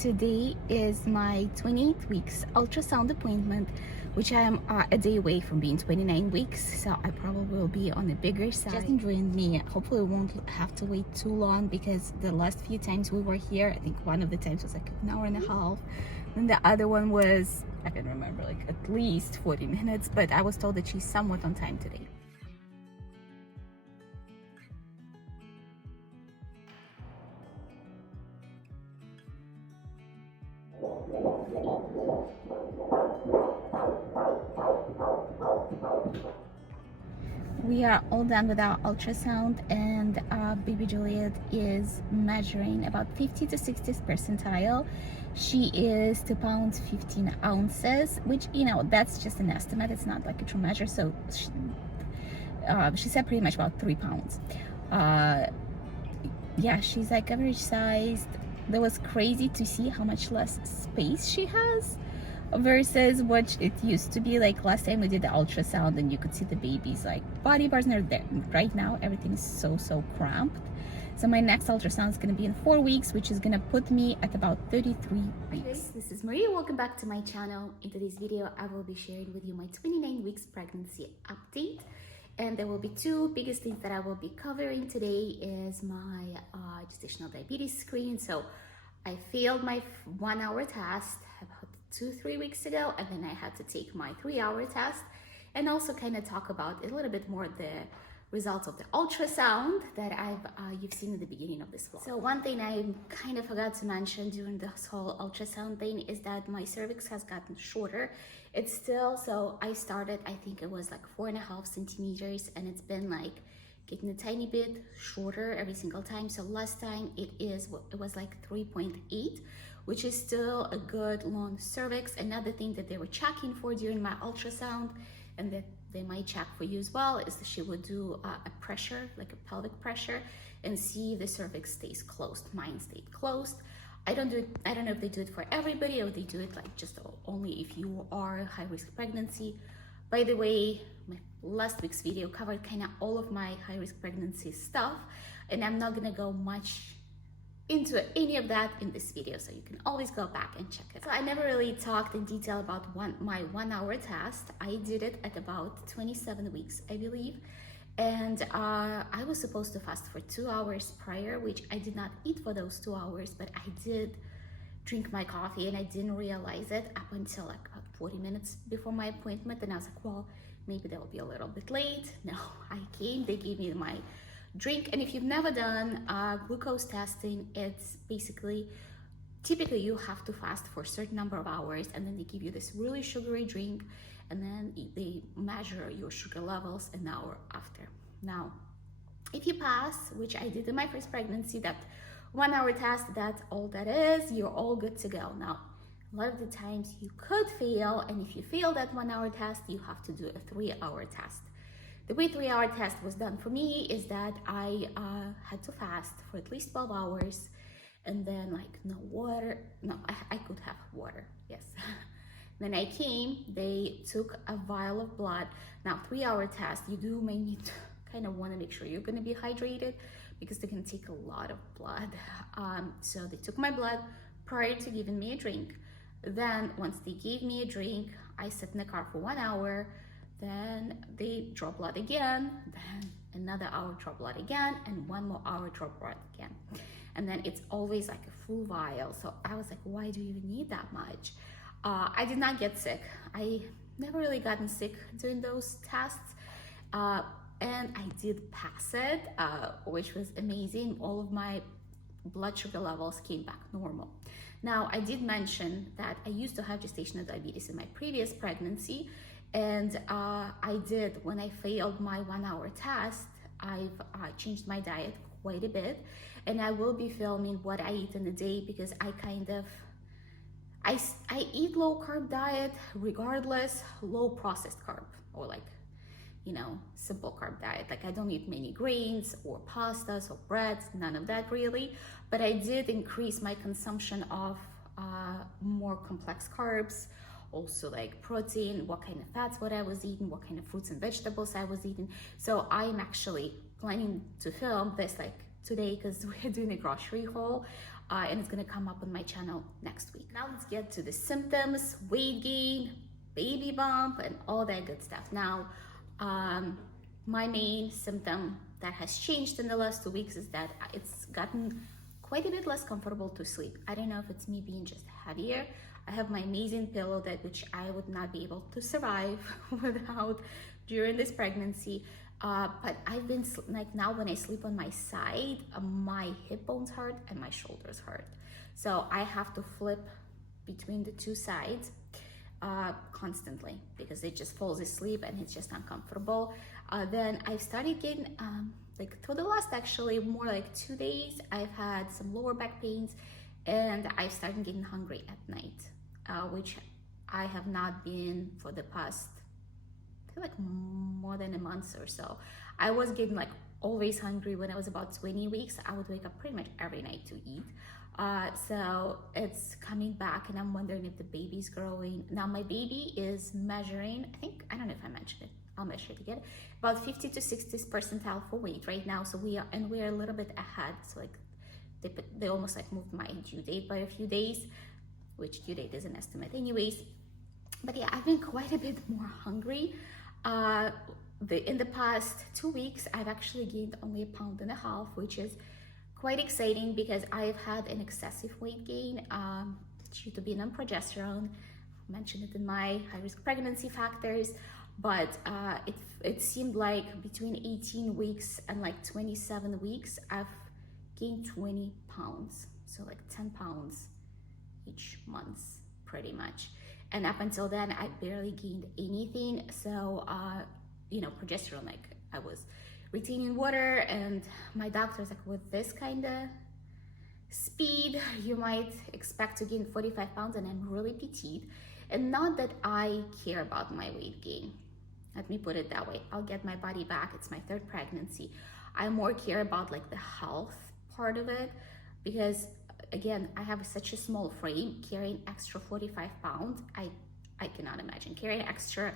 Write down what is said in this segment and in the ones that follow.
Today is my 28 weeks ultrasound appointment, which I am a day away from being 29 weeks, so I probably will be on the bigger side. Just joined me. Hopefully we won't have to wait too long, because the last few times we were here, I think one of the times was like an hour and a half, and the other one was, I can remember, like at least 40 minutes, but I was told that she's somewhat on time today. We are all done with our ultrasound, and baby Juliet is measuring about 50 to 60th percentile. She is 2 pounds 15 ounces, which, you know, that's just an estimate. It's not like a true measure. So she said pretty much about 3 pounds. Yeah, she's like average sized. That was crazy to see how much less space she has versus what it used to be. Like last time we did the ultrasound and you could see the baby's like body parts, and they're there. Right now everything is so cramped. So my next ultrasound is going to be in 4 weeks, which is going to put me at about 33 weeks. This is Maria. Welcome back to my channel. In today's video I will be sharing with you my 29 weeks pregnancy update, and there will be two biggest things that I will be covering today. Is my gestational diabetes screen. So I failed my 1 hour test about 2-3 weeks ago, and then I had to take my 3-hour test, and also kind of talk about a little bit more the results of the ultrasound that you've seen at the beginning of this vlog. So one thing I kind of forgot to mention during this whole ultrasound thing is that my cervix has gotten shorter. It's still, so I started, I think it was like 4.5 centimeters, and it's been like getting a tiny bit shorter every single time. So last time it was like 3.8, which is still a good long cervix. Another thing that they were checking for during my ultrasound, and that they might check for you as well, is that she would do a pressure, like a pelvic pressure, and see if the cervix stays closed. Mine stayed closed. I don't know if they do it for everybody, or they do it like just only if you are high risk pregnancy. By the way, my last week's video covered kind of all of my high risk pregnancy stuff, and I'm not gonna go much into any of that in this video, so you can always go back and check it. So I never really talked in detail about my 1 hour test. I did it at about 27 weeks, I believe, and I was supposed to fast for 2 hours prior, which I did not eat for those 2 hours, but I did drink my coffee, and I didn't realize it up until like about 40 minutes before my appointment, and I was like, well, maybe they'll be a little bit late. No, I came, they gave me my drink. And if you've never done glucose testing, it's basically, typically you have to fast for a certain number of hours, and then they give you this really sugary drink, and then they measure your sugar levels an hour after. Now, if you pass, which I did in my first pregnancy, that 1 hour test, that's all that is, you're all good to go. Now, a lot of the times you could fail, and if you fail that 1 hour test, you have to do a 3-hour test. The way 3-hour test was done for me is that I had to fast for at least 12 hours, and then like no water. No, I could have water, yes. Then I came, they took a vial of blood. Now 3-hour test, you may need to kind of want to make sure you're going to be hydrated, because they can take a lot of blood. So they took my blood prior to giving me a drink. Then once they gave me a drink, I sat in the car for 1 hour. Then they draw blood again, then another hour draw blood again, and 1 more hour draw blood again. And then it's always like a full vial. So I was like, why do you even need that much? I did not get sick. I never really gotten sick during those tests. And I did pass it, which was amazing. All of my blood sugar levels came back normal. Now, I did mention that I used to have gestational diabetes in my previous pregnancy, and I did, when I failed my 1 hour test, I've changed my diet quite a bit, and I will be filming what I eat in a day, because I eat low carb diet regardless, low processed carb, or like, you know, simple carb diet. Like I don't eat many grains or pastas or breads, none of that really, but I did increase my consumption of more complex carbs, also like protein, what kind of fats, what I was eating, what kind of fruits and vegetables I was eating. So I'm actually planning to film this like today, because we're doing a grocery haul. and it's gonna come up on my channel next week. Now let's get to the symptoms: weight gain, baby bump, and all that good stuff. Now, my main symptom that has changed in the last 2 weeks is that it's gotten quite a bit less comfortable to sleep. I don't know if it's me being just heavier. I have my amazing pillow which I would not be able to survive without during this pregnancy. But I've been like, now when I sleep on my side, my hip bones hurt and my shoulders hurt. So I have to flip between the two sides constantly because it just falls asleep and it's just uncomfortable. Then I've started getting like for the last actually more like 2 days, I've had some lower back pains, and I've started getting hungry at night, which I have not been for the past, I feel like more than a month or so. I was getting like always hungry when I was about 20 weeks. I would wake up pretty much every night to eat. So it's coming back, and I'm wondering if the baby's growing. Now my baby is measuring, I don't know if I mentioned it, I'll measure it again, about 50 to 60 percentile for weight right now. So we're a little bit ahead. So like they almost like moved my due date by a few days, which due date is an estimate anyways. But yeah, I've been quite a bit more hungry. In the past 2 weeks, I've actually gained only 1.5 pounds, which is quite exciting because I've had an excessive weight gain due to being on progesterone. I mentioned it in my high-risk pregnancy factors, but it seemed like between 18 weeks and like 27 weeks, I've gained 20 pounds. So like 10 pounds each month, pretty much. And up until then, I barely gained anything. So, progesterone, like I was retaining water, and my doctor's like, with this kind of speed, you might expect to gain 45 pounds, and I'm really petite. And not that I care about my weight gain. Let me put it that way. I'll get my body back. It's my 3rd pregnancy. I more care about like the health part of it, because again, I have such a small frame. Carrying extra 45 pounds, I cannot imagine. Carrying extra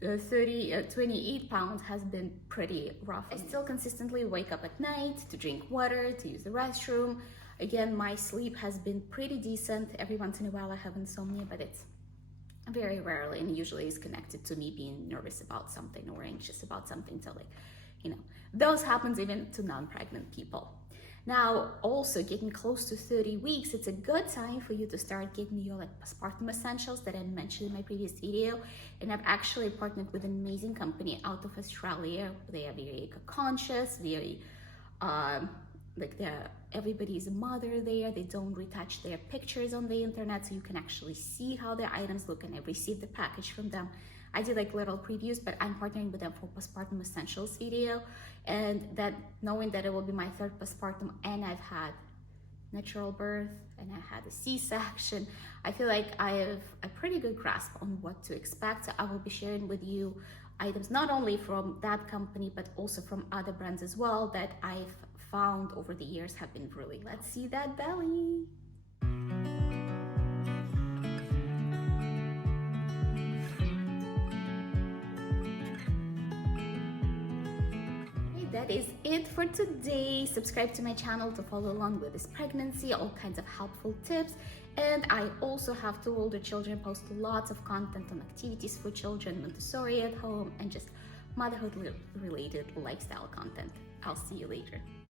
28 pounds has been pretty rough. I still consistently wake up at night to drink water, to use the restroom. Again, my sleep has been pretty decent. Every once in a while I have insomnia, but it's very rarely, and usually is connected to me being nervous about something or anxious about something. So like, those happens even to non-pregnant people. Now, also getting close to 30 weeks, it's a good time for you to start getting your like postpartum essentials that I mentioned in my previous video. And I've actually partnered with an amazing company out of Australia. They are very eco-conscious, very everybody's a mother there. They don't retouch their pictures on the internet, so you can actually see how their items look, and I've received the package from them. I did like little previews, but I'm partnering with them for postpartum essentials video, and that knowing that it will be my 3rd postpartum, and I've had natural birth and I had a C-section, I feel like I have a pretty good grasp on what to expect. So I will be sharing with you items not only from that company, but also from other brands as well that I've found over the years have been really. Let's see that belly. That is it for today. Subscribe to my channel to follow along with this pregnancy, all kinds of helpful tips. And I also have 2 older children, post lots of content on activities for children, Montessori at home, and just motherhood related lifestyle content. I'll see you later.